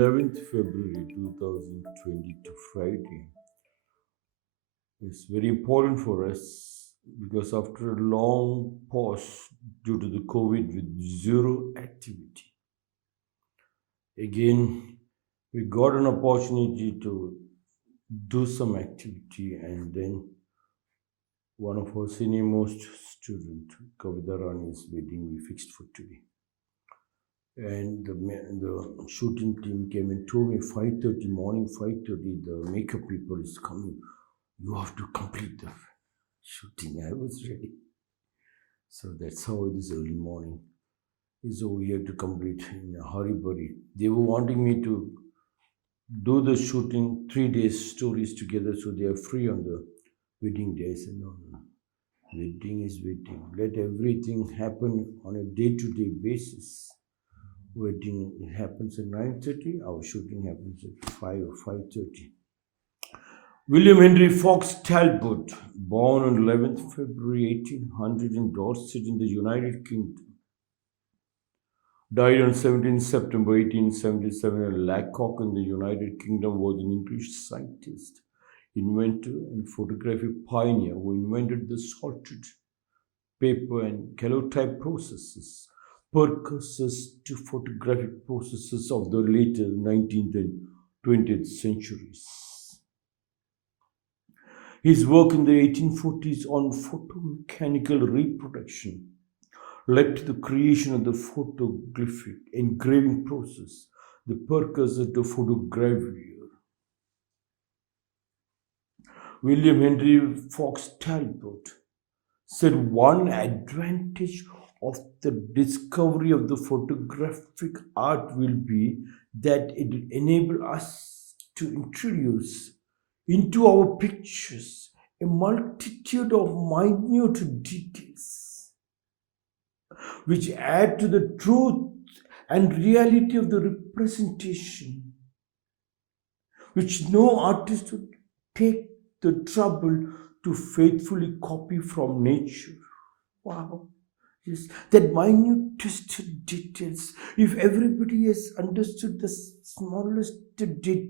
11th February 2022, Friday, is very important for us because after a long pause due to the COVID with zero activity, again we got an opportunity to do some activity, and then one of our senior most student, Kavita Rani's wedding we fixed for today. And the shooting team came and told me 5:30 morning, 5:30, the makeup people is coming. You have to complete the shooting. I was ready. So that's how this early morning is over here to complete in a hurry. They were wanting me to do the shooting 3 days stories together so they are free on the wedding day. I said, no. Wedding is wedding. Let everything happen on a day-to-day basis. Wedding happens at 9:30. Our shooting happens at 5 or 5:30. William Henry Fox Talbot, born on 11th February 1800 in Dorset in the United Kingdom, died on 17th September 1877 at Lacock in the United Kingdom, was an English scientist, inventor, and photography pioneer who invented the salted paper and calotype processes, precursors to photographic processes of the later 19th and 20th centuries. His work in the 1840s on photomechanical reproduction led to the creation of the photoglyphic engraving process, the precursor to photogravure. William Henry Fox Talbot said one advantage of the discovery of the photographic art will be that it will enable us to introduce into our pictures a multitude of minute details which add to the truth and reality of the representation, which no artist would take the trouble to faithfully copy from nature. Wow. Yes, that minutest details, if everybody has understood the smallest detail,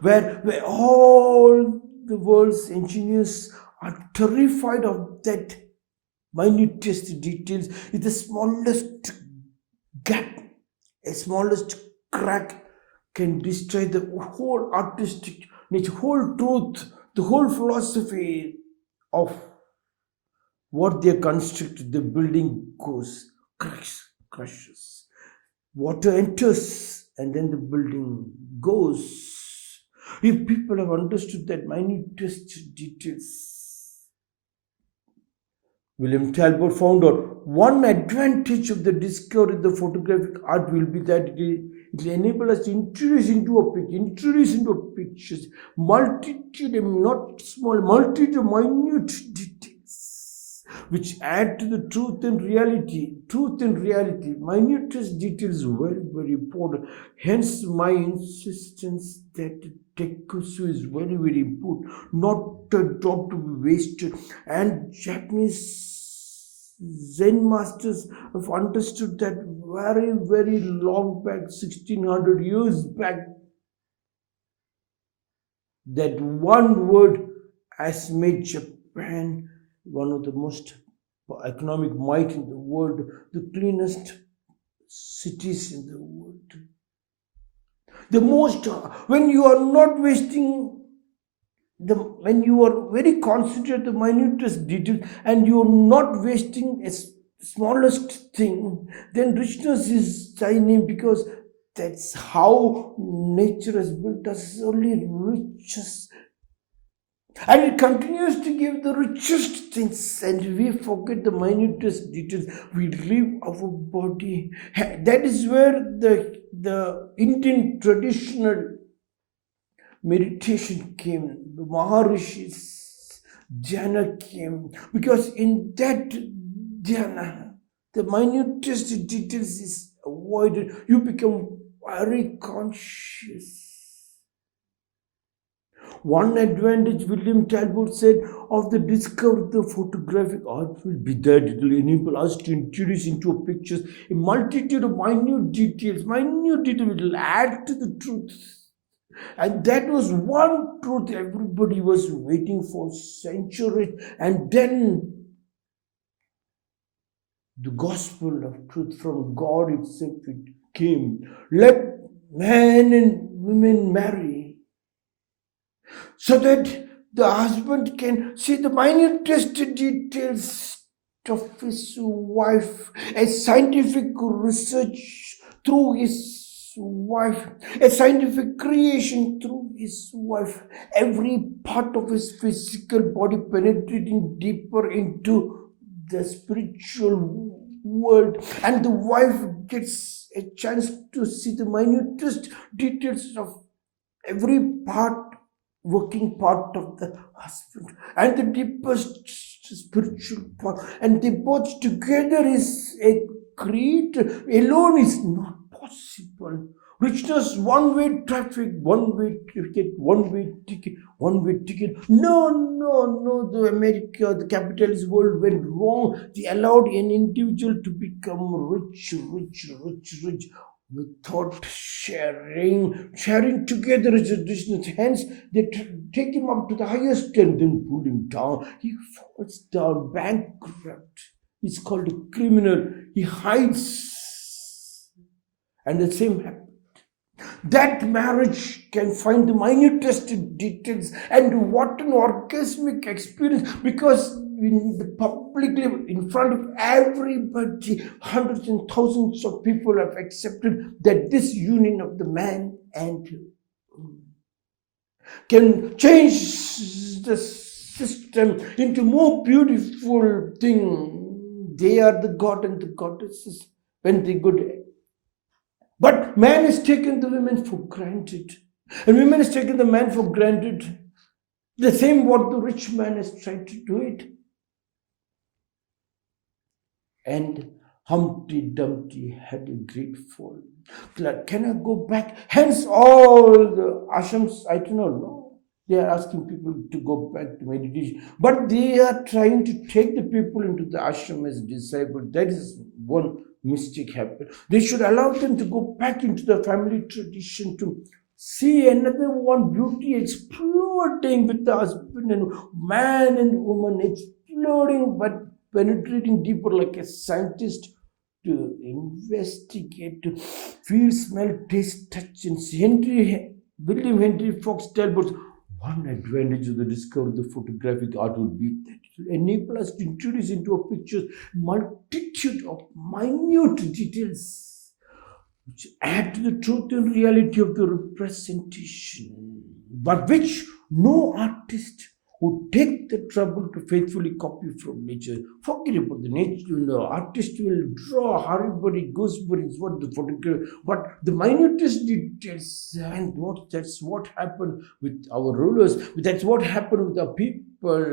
where all the world's engineers are terrified of that minutest details, if the smallest gap, a smallest crack can destroy the whole artistic nature, whole truth, the whole philosophy of what they construct. The building goes, crashes. Water enters and then the building goes. If people have understood that minutest details, William Talbot found out one advantage of the discovery of the photographic art will be that it will enable us to introduce into pictures multitude, not small, multitude of minute details which add to the truth and reality. Minutest details very, very important. Hence my insistence that Thankyou is very, very important. Not a drop to be wasted. And Japanese Zen masters have understood that very, very long back, 1600 years back, that one word has made Japan one of the most economic might in the world, the cleanest cities in the world. The most, when you are not wasting, when you are very concentrated the minutest detail and you are not wasting a smallest thing, then richness is shining, because that's how nature has built us, only riches. And it continues to give the richest things, and we forget the minutest details. We leave our body. That is where the Indian traditional meditation came. The Maharishis dhyana came, because in that dhyana, the minutest details is avoided. You become very conscious. One advantage William Talbot said of the discovery of the photographic art will be that it will enable us to introduce into our pictures a multitude of minute details. Minute detail will add to the truth. And that was one truth everybody was waiting for centuries. And then the gospel of truth from God itself, it came. Let men and women marry, so that the husband can see the minutest details of his wife, a scientific research through his wife, a scientific creation through his wife, every part of his physical body penetrating deeper into the spiritual world, and the wife gets a chance to see the minutest details of every working part of the husband and the deepest spiritual part, and they both together is a creator. Alone is not possible. Richness, one-way traffic, one-way ticket, one-way ticket, one-way ticket. No, the America, the capitalist world went wrong. They allowed an individual to become rich without sharing. Sharing together is a distance. Hence, they take him up to the highest and then pull him down. He falls down, bankrupt. He's called a criminal. He hides. And the same happens. That marriage can find the minutest details, and what an orgasmic experience, because in the publicly in front of everybody, hundreds and thousands of people have accepted that this union of the man and woman can change the system into more beautiful thing. They are the god and the goddesses when they go there. But man has taken the women for granted, and women has taken the man for granted. The same what the rich man has tried to do it. And Humpty Dumpty had a great fall. Can I go back? Hence all the ashrams, I do not know. They are asking people to go back to meditation. But they are trying to take the people into the ashram as disciples. That is one mistake happened. They should allow them to go back into the family tradition to see another one beauty exploding with the husband and man and woman, exploding but penetrating deeper like a scientist to investigate, to feel, smell, taste, touch, and see. William Henry Fox Talbot, one advantage of the discovery of the photographic art will be that it will enable us to introduce into our pictures multitude of minute details which add to the truth and reality of the representation, but which no artist would take the trouble to faithfully copy from nature. Forget about the nature, artist will draw Haribari, gooseberries, what the photograph, but the minutest details, and that's what happened with our rulers, that's what happened with our people,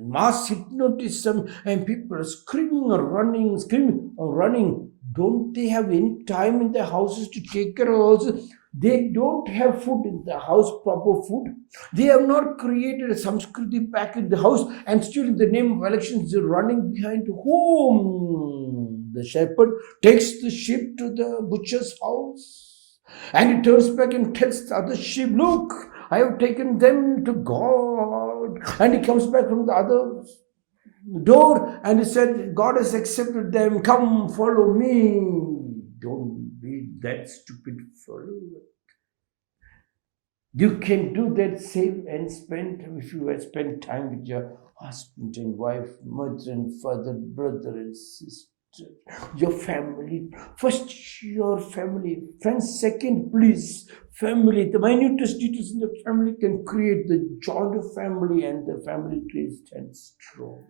mass hypnotism, and people are screaming or running. Don't they have any time in their houses to take care of houses? They don't have food in the house, proper food. They have not created a Samskriti back in the house, and still in the name of elections, they're running behind home. The shepherd takes the sheep to the butcher's house, and he turns back and tells the other sheep, look, I have taken them to God. And he comes back from the other door and he said, God has accepted them, come follow me. Don't be that stupid fellow. You can do that, save and spend if you have spent time with your husband and wife, mother and father, brother and sister, your family. First, your family. Friends, second, please, family. The minutest details in the family can create the joint of family, and the family tree stands strong.